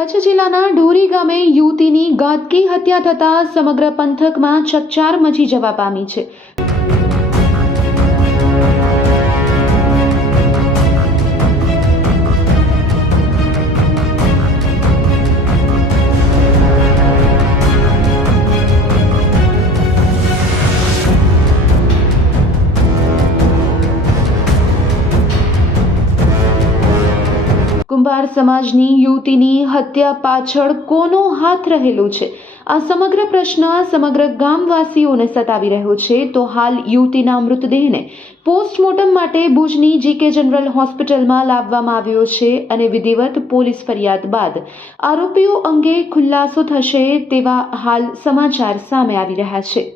કચ્છ જિલ્લાના ઢોરી ગામે યુવતીની ઘાતકી હત્યા થતા સમગ્ર પંથકમાં ચકચાર મચી જવા પામી છે. કુંભાર સમાજની યુવતીની હત્યા પાછળ કોનો હાથ રહેલો છે? આ સમગ્ર પ્રશ્ન સમગ્ર ગામવાસીઓને સતાવી રહ્યો છે. તો હાલ યુવતીના મૃતદેહને પોસ્ટમોર્ટમ માટે ભુજની જીકે જનરલ હોસ્પિટલમાં લાવવામાં આવ્યો છે અને વિધિવત પોલીસ ફરિયાદ બાદ આરોપીઓ અંગે ખુલાસો થશે તેવા હાલ સમાચાર સામે આવી રહ્યા છે.